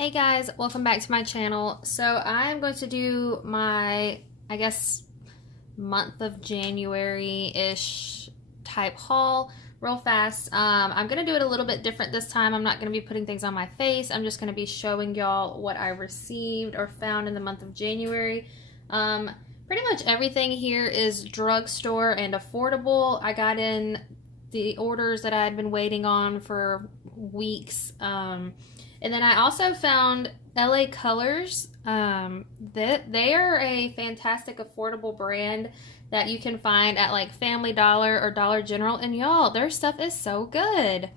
Hey guys, welcome back to my channel. So I'm going to do my, I guess, month of January-ish type haul real fast. I'm going to do it a little bit different this time. I'm not going to be putting things on my face. I'm just going to be showing y'all what I received or found in the month of January. Pretty much everything here is drugstore and affordable. I got in the orders that I had been waiting on for weeks. And then I also found LA Colors. That they are a fantastic affordable brand that you can find at like Family Dollar or Dollar General. And y'all, their stuff is so good.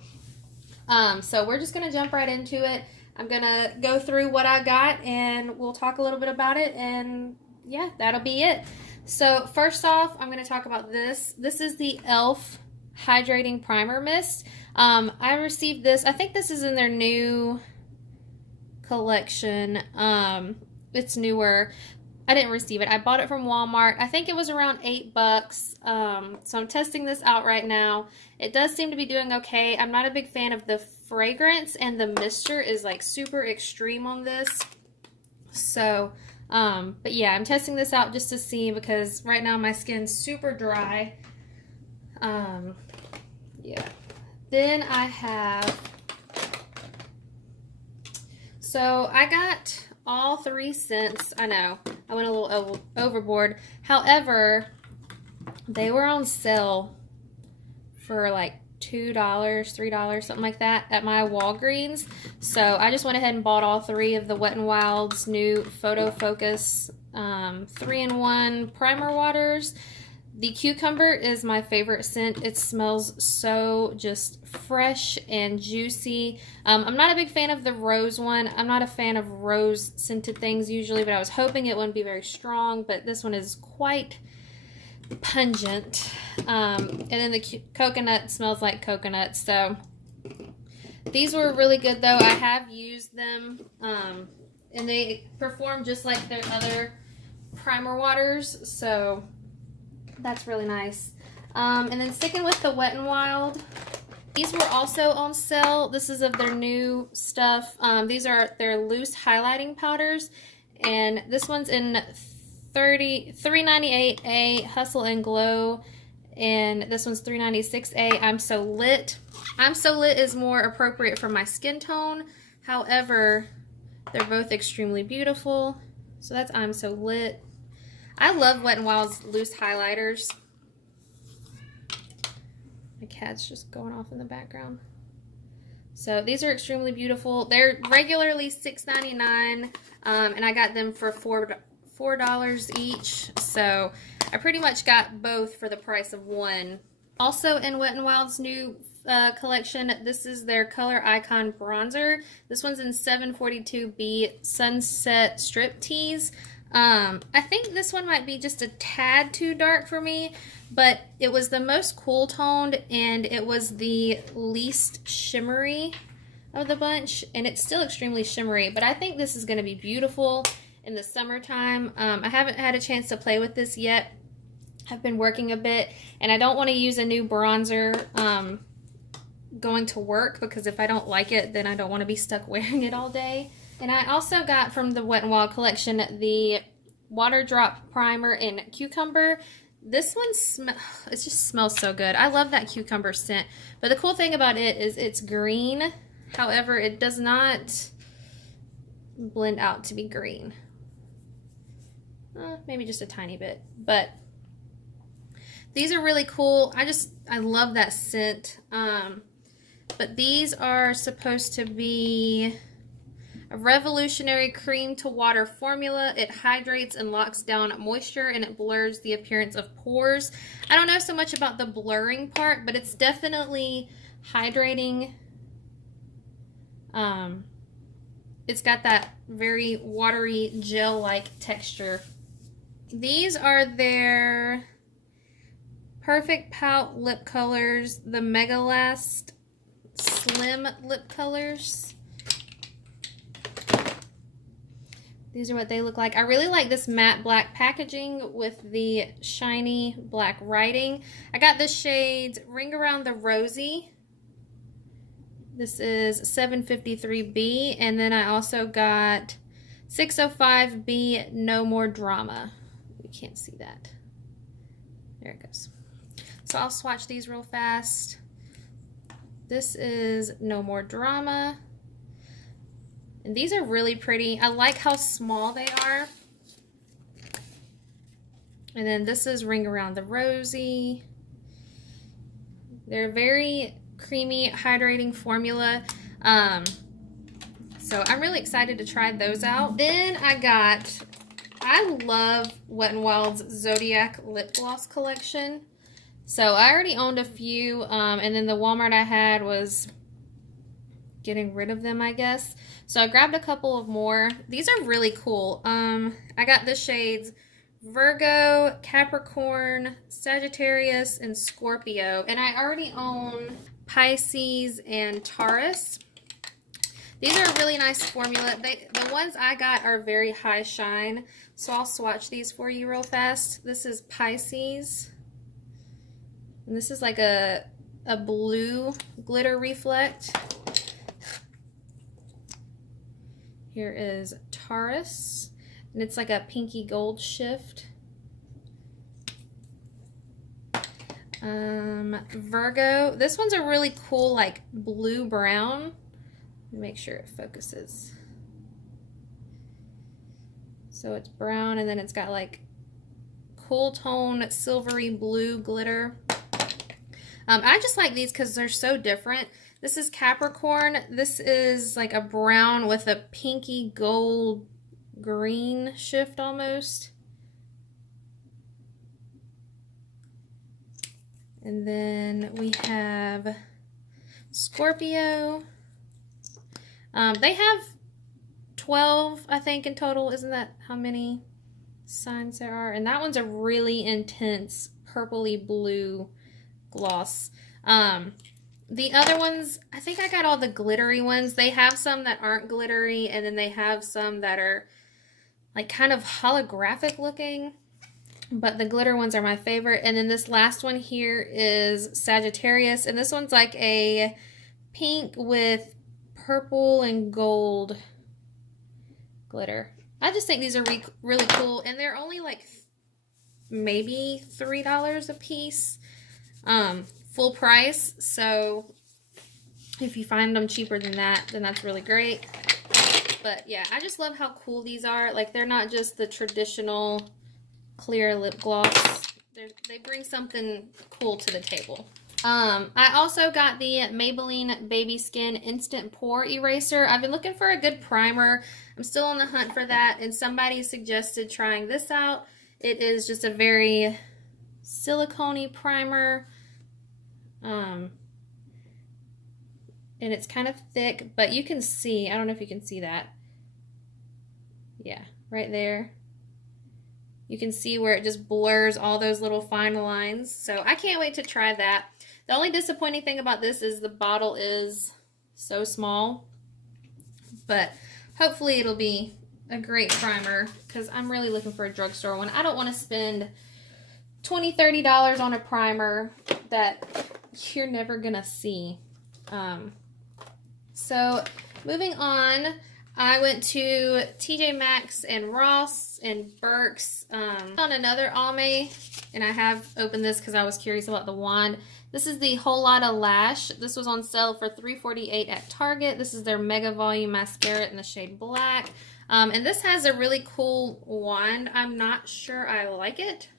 So we're just gonna jump right into it. I'm gonna go through what I got and we'll talk a little bit about it, and yeah, that'll be it. So first off, I'm gonna talk about this. This is the e.l.f. Hydrating Primer Mist. I received this. I think this is in their new collection. It's newer. I didn't receive it. I bought it from Walmart. I think it was around $8. So I'm testing this out right now. It does seem to be doing okay. I'm not a big fan of the fragrance, and the mixture is like super extreme on this. So, but yeah, I'm testing this out just to see, because right now my skin's super dry. Yeah. Then I have, so I got all 3 scents. I know, I went a little overboard. However, they were on sale for like $2, $3, something like that at my Walgreens. So I just went ahead and bought all 3 of the Wet n Wild's new Photo Focus 3-in-1 primer waters. The cucumber is my favorite scent. It smells so just fresh and juicy. I'm not a big fan of the rose one. I'm not a fan of rose scented things usually, but I was hoping it wouldn't be very strong, but this one is quite pungent. And then the coconut smells like coconut. So these were really good though. I have used them, and they perform just like their other primer waters. So that's really nice. And then sticking with the Wet n Wild, these were also on sale. This is of their new stuff. These are their loose highlighting powders, and this one's in $3.98A Hustle and Glow, and this one's $3.96A I'm So Lit. I'm So Lit is more appropriate for my skin tone. However, they're both extremely beautiful. So that's I'm So Lit. I love Wet n Wild's loose highlighters. My cat's just going off in the background. So these are extremely beautiful. They're regularly $6.99, and I got them for $4 each. So I pretty much got both for the price of one. Also in Wet n Wild's new collection, this is their Color Icon Bronzer. This one's in 742B Sunset Strip Tease. I think this one might be just a tad too dark for me, but it was the most cool toned, and it was the least shimmery of the bunch, and it's still extremely shimmery, but I think this is going to be beautiful in the summertime. I haven't had a chance to play with this yet. I've been working a bit, and I don't want to use a new bronzer going to work, because if I don't like it, then I don't want to be stuck wearing it all day. And I also got from the Wet n Wild collection the Water Drop Primer in Cucumber. This one it just smells so good. I love that cucumber scent. But the cool thing about it is it's green. However, it does not blend out to be green. Maybe just a tiny bit. But these are really cool. I love that scent. But these are supposed to be a revolutionary cream to water formula. It hydrates and locks down moisture, and it blurs the appearance of pores. I don't know so much about the blurring part, but it's definitely hydrating. It's got that very watery gel-like texture. These are their Perfect Pout lip colors, the Mega Last Slim lip colors. These are what they look like. I really like this matte black packaging with the shiny black writing. I got the shades Ring Around the Rosy This is 753B, and then I also got 605B, No More Drama. You can't see that. There it goes. So I'll swatch these real fast. This is No More Drama. And these are really pretty. I like how small they are. And then this is Ring Around the Rosy. They're very creamy, hydrating formula. So I'm really excited to try those out. Then I love Wet n Wild's Zodiac Lip Gloss collection. So I already owned a few, and then the Walmart I had was getting rid of them, I guess. So I grabbed a couple of more. These are really cool. I got the shades Virgo, Capricorn, Sagittarius, and Scorpio. And I already own Pisces and Taurus. These are a really nice formula. The ones I got are very high shine. So I'll swatch these for you real fast. This is Pisces. And this is like a blue glitter reflect. Here is Taurus. And it's like a pinky gold shift. Virgo. This one's a really cool, like, blue-brown. Make sure it focuses. So it's brown, and then it's got, like, cool tone, silvery blue glitter. I just like these because they're so different. This is Capricorn. This is, like, a brown with a pinky gold green shift almost. And then we have Scorpio. They have 12, I think, in total. Isn't that how many signs there are? And that one's a really intense purpley blue gloss. The other ones, I think I got all the glittery ones. They have some that aren't glittery, and then they have some that are like kind of holographic looking, but the glitter ones are my favorite. And then this last one here is Sagittarius, and this one's like a pink with purple and gold glitter. I just think these are really cool, and they're only like maybe $3 a piece, full price. So if you find them cheaper than that, then that's really great. But yeah, I just love how cool these are. Like, they're not just the traditional clear lip gloss. They bring something cool to the table. I also got the Maybelline Baby Skin Instant Pore Eraser. I've been looking for a good primer. I'm still on the hunt for that, and somebody suggested trying this out. It is just a very silicone-y primer. And it's kind of thick, but you can see, I don't know if you can see that. Yeah, right there. You can see where it just blurs all those little fine lines. So I can't wait to try that. The only disappointing thing about this is the bottle is so small. But hopefully it'll be a great primer, because I'm really looking for a drugstore one. I don't want to spend $20, $30 on a primer that you're never going to see. So moving on, I went to TJ Maxx and Ross and Burke's. Found another Almay, and I have opened this because I was curious about the wand. This is the Whole Lotta Lash. This was on sale for $3.48 at Target. This is their Mega Volume Mascara in the shade Black. And this has a really cool wand. I'm not sure I like it.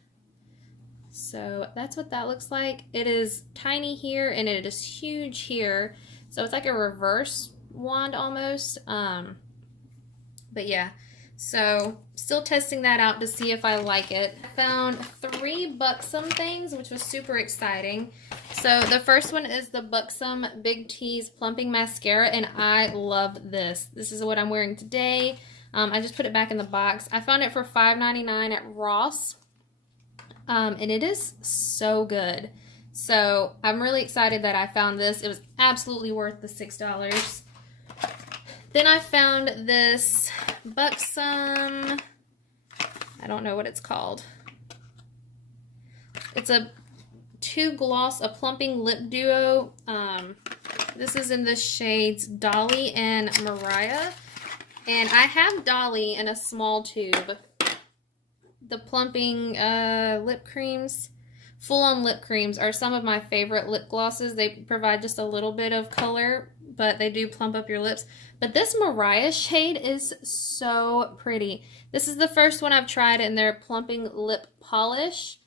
So that's what that looks like. It is tiny here, and it is huge here. So it's like a reverse wand almost. But yeah, so still testing that out to see if I like it. I found 3 Buxom things, which was super exciting. So the first one is the Buxom Big T's Plumping Mascara, and I love this. This is what I'm wearing today. I just put it back in the box. I found it for $5.99 at Ross, and it is so good. So I'm really excited that I found this. It was absolutely worth the $6. Then I found this Buxom, I don't know what it's called. It's a 2 gloss, a plumping lip duo. This is in the shades Dolly and Mariah. And I have Dolly in a small tube. The plumping lip creams, full-on lip creams, are some of my favorite lip glosses. They provide just a little bit of color, but they do plump up your lips. But this Mariah shade is so pretty. This is the first one I've tried in their plumping lip polish.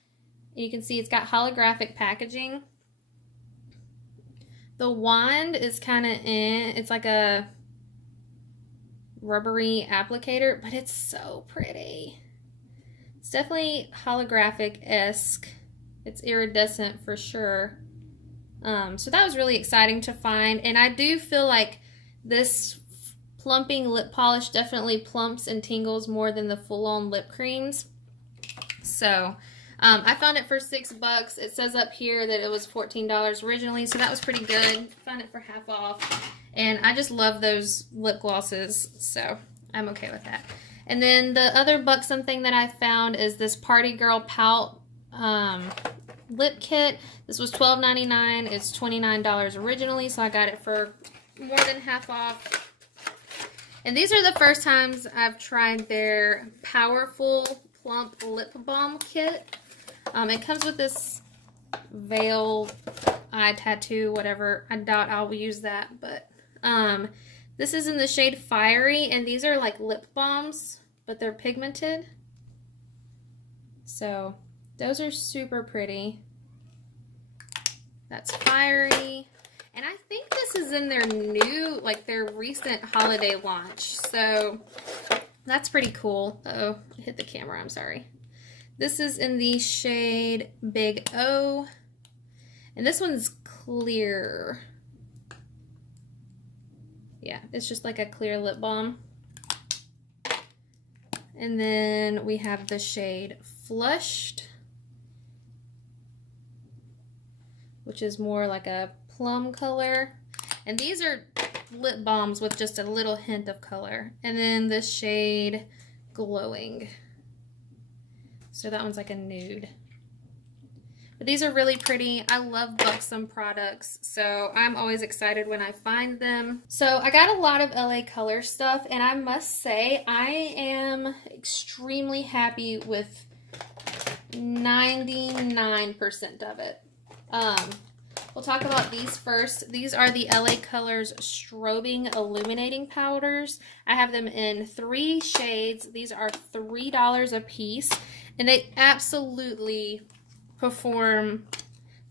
You can see it's got holographic packaging. The wand is kind of it's like a rubbery applicator, but it's so pretty. It's definitely holographic-esque. It's iridescent for sure. So that was really exciting to find. And I do feel like this plumping lip polish definitely plumps and tingles more than the full-on lip creams. So I found it for $6. It says up here that it was $14 originally, so that was pretty good. Found it for half off. And I just love those lip glosses, so I'm okay with that. And then the other buxom thing that I found is this Party Girl Pout lip kit. This was $12.99. It's $29 originally, so I got it for more than half off. And these are the first times I've tried their Powerful Plump Lip Balm kit. It comes with this veil, eye tattoo, whatever. I doubt I'll use that, but this is in the shade Fiery, and these are like lip balms, but they're pigmented. So those are super pretty. That's Fiery. And I think this is in their new, like their recent holiday launch. So that's pretty cool. Uh-oh, I hit the camera, I'm sorry. This is in the shade Big O. And this one's clear. Yeah, it's just like a clear lip balm. And then we have the shade Flushed, which is more like a plum color. And these are lip balms with just a little hint of color. And then the shade Glowing. So that one's like a nude. But these are really pretty. I love buxom products, so I'm always excited when I find them. So I got a lot of LA Color stuff, and I must say I am extremely happy with 99% of it. We'll talk about these first. These are the LA Colors Strobing Illuminating Powders. I have them in 3 shades. These are $3 a piece, and they absolutely perform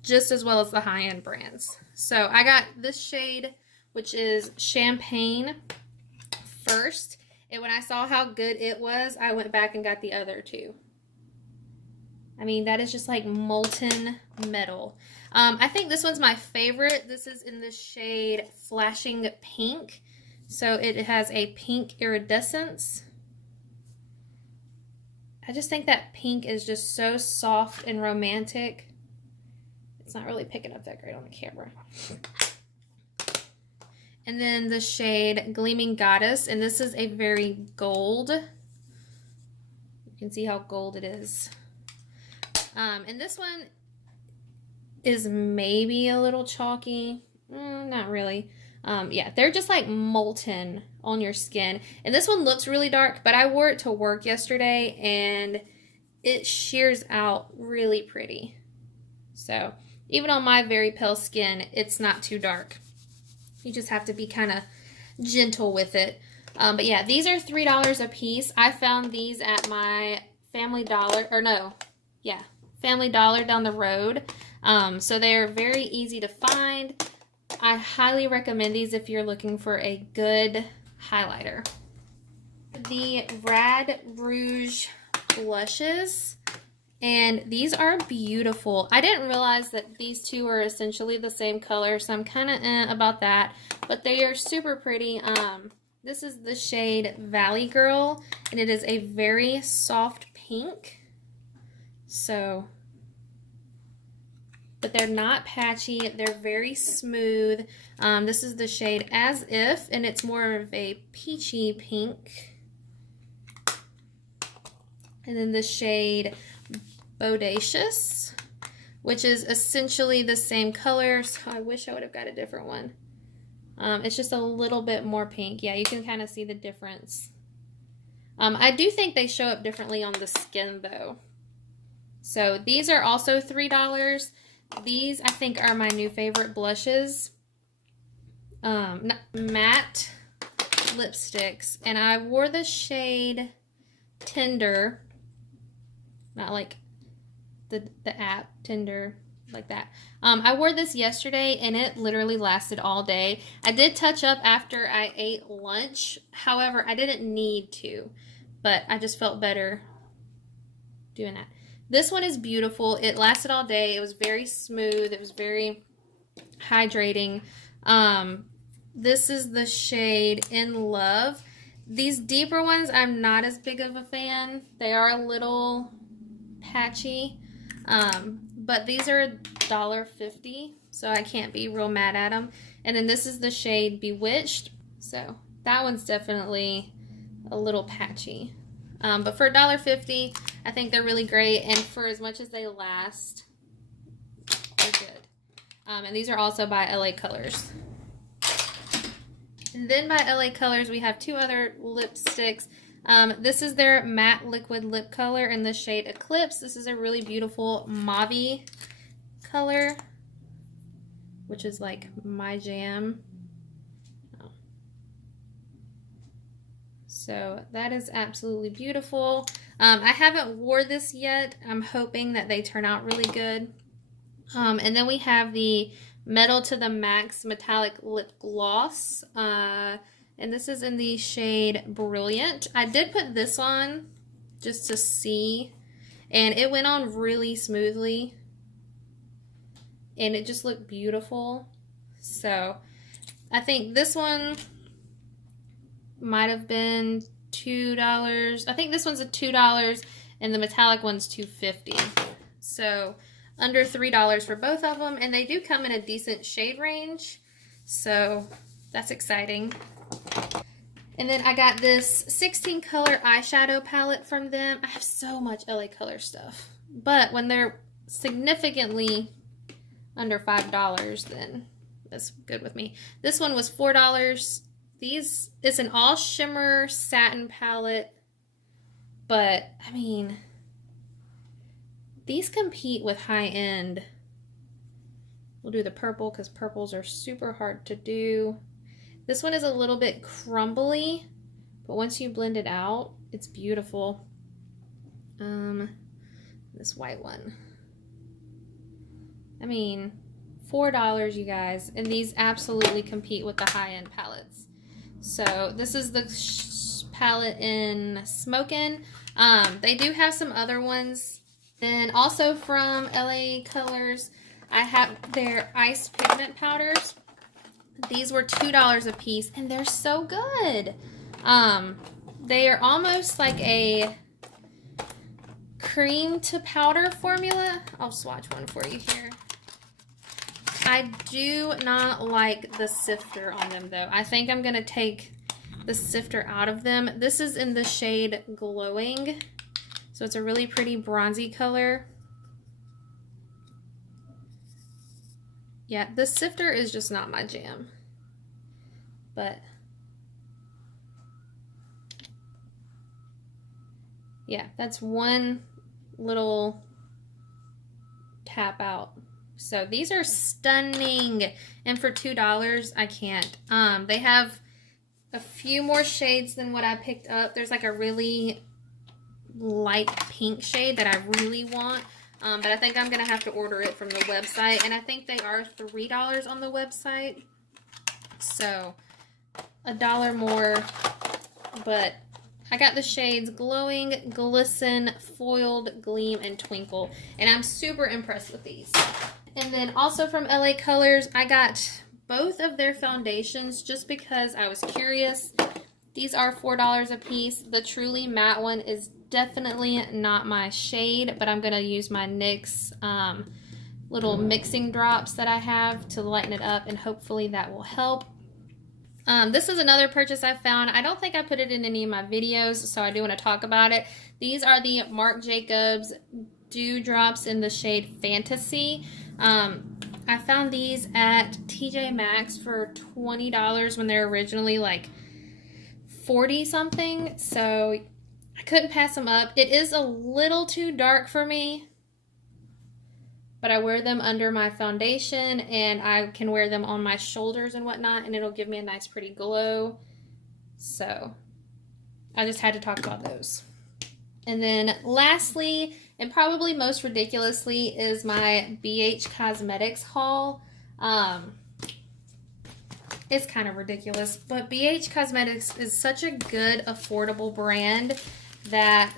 just as well as the high-end brands. So I got this shade, which is Champagne, first, and when I saw how good it was, I went back and got the other 2. I mean, that is just like molten metal. I think this one's my favorite. This is in the shade Flashing Pink. So it has a pink iridescence. I just think that pink is just so soft and romantic. It's not really picking up that great on the camera. And then the shade Gleaming Goddess, and this is a very gold. You can see how gold it is. And this one is maybe a little chalky. Not really. Yeah, they're just like molten on your skin. And this one looks really dark, but I wore it to work yesterday and it shears out really pretty. So even on my very pale skin, it's not too dark. You just have to be kind of gentle with it. But yeah, these are $3 a piece. I found these at my Family Dollar, or no, yeah, Family Dollar down the road. So they're very easy to find. I highly recommend these if you're looking for a good highlighter. The Rad Rouge blushes, and these are beautiful. I didn't realize that these two are essentially the same color, so I'm kind of about that, but they are super pretty. This is the shade Valley Girl, and it is a very soft pink. So, but they're not patchy. They're very smooth. This is the shade As If, and it's more of a peachy pink. And then the shade Bodacious, which is essentially the same color. So I wish I would have got a different one. It's just a little bit more pink. Yeah, you can kind of see the difference. I do think they show up differently on the skin though. So these are also $3. These I think are my new favorite blushes. Matte lipsticks, and I wore the shade Tender, not like the app Tinder, like that. I wore this yesterday and it literally lasted all day. I did touch up after I ate lunch, however I didn't need to, but I just felt better doing that. This one is beautiful. It lasted all day. It was very smooth. It was very hydrating. This is the shade In Love. These deeper ones, I'm not as big of a fan. They are a little patchy. But these are $1.50, so I can't be real mad at them. And then this is the shade Bewitched. So that one's definitely a little patchy. But for $1.50, I think they're really great. And for as much as they last, they're good. And these are also by LA Colors. And then by LA Colors, we have two other lipsticks. This is their matte liquid lip color in the shade Eclipse. This is a really beautiful mauve color, which is like my jam. Oh. So that is absolutely beautiful. I haven't wore this yet. I'm hoping that they turn out really good. And then we have the Metal to the Max Metallic Lip Gloss. And this is in the shade Brilliant. I did put this on just to see, and it went on really smoothly. And it just looked beautiful. So I think this one might have been $2. I think this one's a $2 and the metallic one's $2.50. So under $3 for both of them, and they do come in a decent shade range, so that's exciting. And then I got this 16 color eyeshadow palette from them. I have so much LA Color stuff, but when they're significantly under $5, then that's good with me. This one was $4. It's an all shimmer satin palette, but I mean, these compete with high end. We'll do the purple because purples are super hard to do. This one is a little bit crumbly, but once you blend it out, it's beautiful. This white one. I mean, $4, you guys, and these absolutely compete with the high-end palettes. So this is the palette in Smokin'. They do have some other ones. Then also from LA Colors, I have their Ice Pigment Powders. These were $2 a piece, and they're so good. They are almost like a cream to powder formula. I'll swatch one for you here. I do not like the sifter on them, though. I think I'm going to take the sifter out of them. This is in the shade Glowing. So it's a really pretty bronzy color. Yeah, the sifter is just not my jam. But yeah, that's one little tap out. So these are stunning. And for $2, I can't. They have a few more shades than what I picked up. There's like a really light pink shade that I really want. But I think I'm going to have to order it from the website. And I think they are $3 on the website. So $1 more. But I got the shades Glowing, Glisten, Foiled, Gleam, and Twinkle. And I'm super impressed with these. And then also from LA Colors, I got both of their foundations just because I was curious. These are $4 a piece. The Truly Matte one is definitely not my shade, but I'm going to use my NYX little mixing drops that I have to lighten it up, and hopefully that will help. This is another purchase I found. I don't think I put it in any of my videos, so I do want to talk about it. These are the Marc Jacobs Dew Drops in the shade Fantasy. I found these at TJ Maxx for $20 when they're originally like 40 something. So I couldn't pass them up. It is a little too dark for me, but I wear them under my foundation and I can wear them on my shoulders and whatnot, and it'll give me a nice pretty glow. So I just had to talk about those. And then lastly, and probably most ridiculously, is my BH Cosmetics haul. It's kind of ridiculous, but BH Cosmetics is such a good, affordable brand that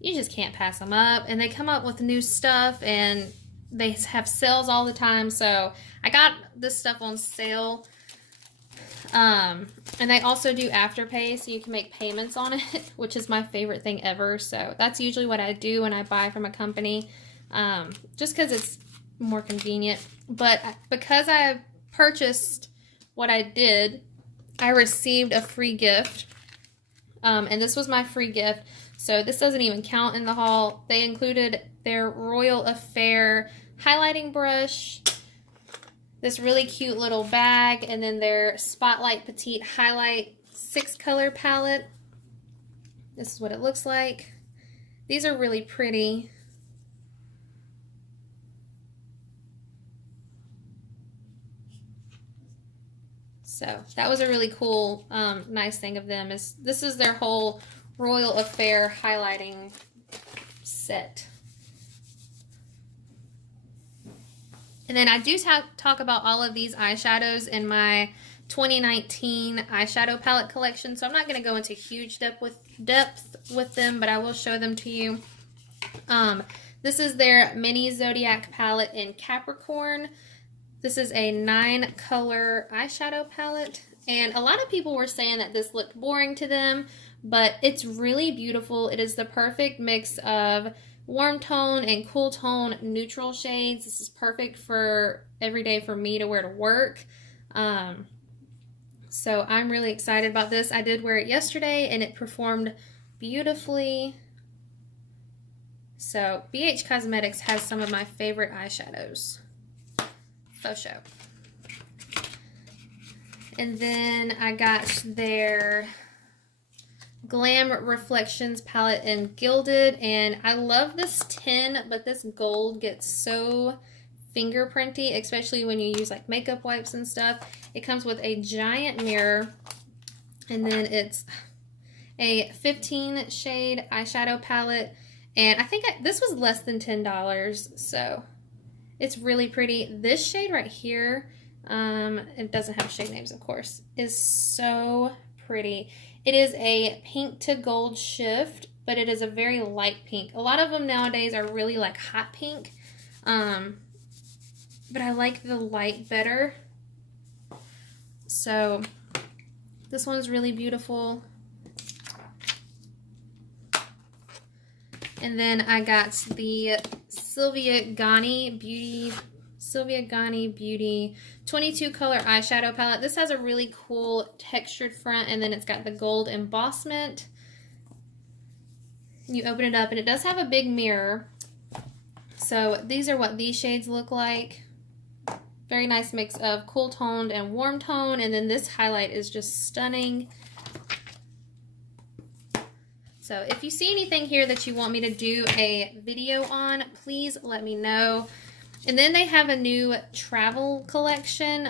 you just can't pass them up. And they come up with new stuff, and they have sales all the time. So I got this stuff on sale. And they also do Afterpay, so you can make payments on it, which is my favorite thing ever. So that's usually what I do when I buy from a company, just because it's more convenient. But because I purchased what I did, I received a free gift, and this was my free gift. So this doesn't even count in the haul. They included their Royal Affair highlighting brush, this really cute little bag, and then their Spotlight Petite Highlight 6-color palette. This is what it looks like. These are really pretty. So that was a really cool, nice thing of them. This is their whole Royal Affair highlighting set. And then I do talk about all of these eyeshadows in my 2019 eyeshadow palette collection, so I'm not going to go into huge depth with them, but I will show them to you. This is their mini Zodiac palette in Capricorn. This is a 9-color eyeshadow palette, and a lot of people were saying that this looked boring to them, but it's really beautiful. It is the perfect mix of warm tone and cool tone neutral shades. This is perfect for every day for me to wear to work. So I'm really excited about this. I did wear it yesterday and it performed beautifully. So BH Cosmetics has some of my favorite eyeshadows. Faux show. And then I got their Glam Reflections palette in Gilded, and I love this tin, but this gold gets so fingerprinty, especially when you use like makeup wipes and stuff. It comes with a giant mirror, and then it's a 15 shade eyeshadow palette, and I think this was less than $10, so it's really pretty. This shade right here, it doesn't have shade names of course, is so pretty. It is a pink to gold shift, but it is a very light pink. A lot of them nowadays are really like hot pink, but I like the light better. So this one's really beautiful. And then I got the Sylvia Ghani Beauty 22 color eyeshadow palette. This has a really cool textured front, and then it's got the gold embossment. You open it up and it does have a big mirror. So these are what these shades look like. Very nice mix of cool toned and warm tone, and then this highlight is just stunning. So if you see anything here that you want me to do a video on, please let me know. And then they have a new travel collection.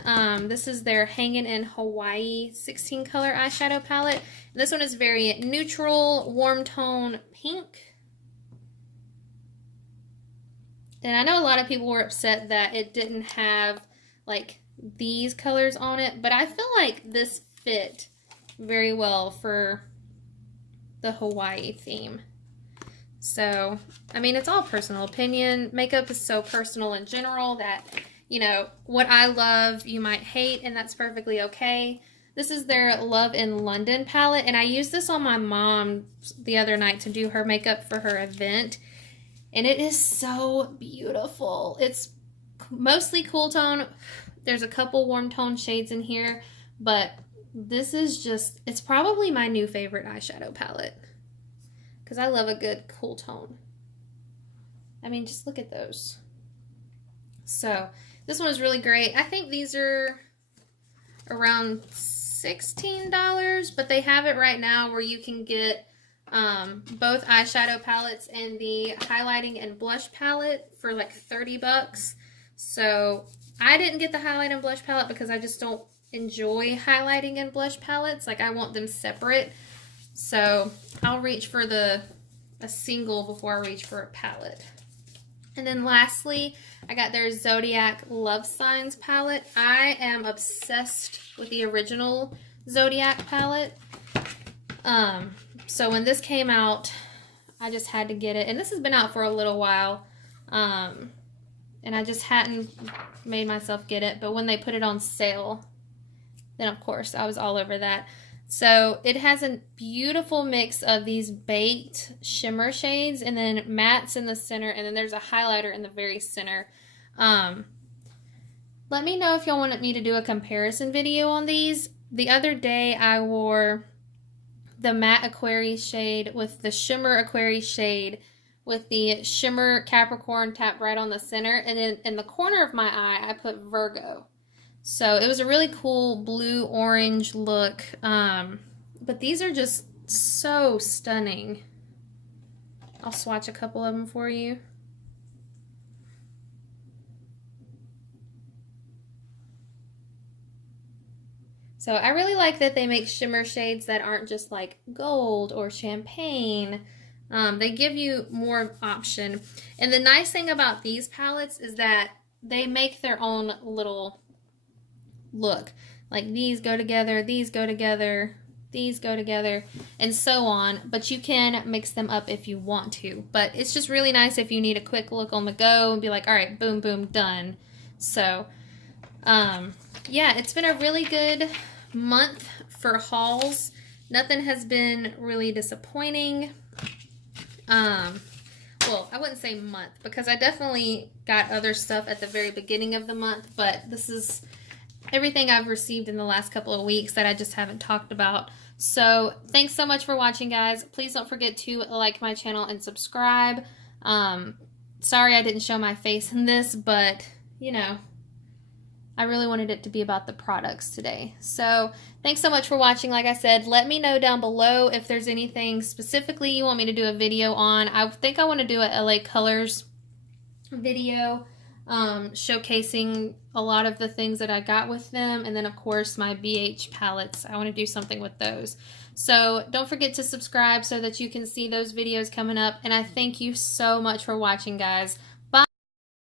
This is their Hangin' in Hawaii 16 color eyeshadow palette. And this one is very neutral, warm tone pink. And I know a lot of people were upset that it didn't have like these colors on it, but I feel like this fit very well for the Hawaii theme. So, I mean, it's all personal opinion. Makeup is so personal in general that, you know, what I love, you might hate, and that's perfectly okay. This is their Love in London palette, and I used this on my mom the other night to do her makeup for her event, and it is so beautiful. It's mostly cool tone. There's a couple warm tone shades in here, but this is just, it's probably my new favorite eyeshadow palette. Because I love a good cool tone. I mean, just look at those. So this one was really great. I think these are around $16, but they have it right now where you can get both eyeshadow palettes and the highlighting and blush palette for like 30 bucks. So I didn't get the highlight and blush palette because I just don't enjoy highlighting and blush palettes. Like, I want them separate. So I'll reach for a single before I reach for a palette. And then lastly, I got their Zodiac Love Signs palette. I am obsessed with the original Zodiac palette. So when this came out, I just had to get it. And this has been out for a little while. And I just hadn't made myself get it. But when they put it on sale, then of course I was all over that. So it has a beautiful mix of these baked shimmer shades and then mattes in the center, and then there's a highlighter in the very center. Let me know if y'all want me to do a comparison video on these. The other day I wore the matte Aquarius shade with the shimmer Aquarius shade with the shimmer Capricorn tapped right on the center, and then in the corner of my eye I put Virgo. So it was a really cool blue-orange look, but these are just so stunning. I'll swatch a couple of them for you. So I really like that they make shimmer shades that aren't just like gold or champagne. They give you more option. And the nice thing about these palettes is that they make their own little look. Like, these go together, these go together, these go together, and so on. But you can mix them up if you want to. But it's just really nice if you need a quick look on the go and be like, all right, boom, boom, done. So, yeah, it's been a really good month for hauls. Nothing has been really disappointing. Well, I wouldn't say month, because I definitely got other stuff at the very beginning of the month, but this is everything I've received in the last couple of weeks that I just haven't talked about. So thanks so much for watching, guys. Please don't forget to like my channel and subscribe. Sorry I didn't show my face in this, but you know, I really wanted it to be about the products today. So thanks so much for watching. Like I said, let me know down below if there's anything specifically you want me to do a video on. I think I want to do a LA Colors video, showcasing a lot of the things that I got with them, and then of course my BH palettes. I want to do something with those. So don't forget to subscribe so that you can see those videos coming up, and I thank you so much for watching, guys.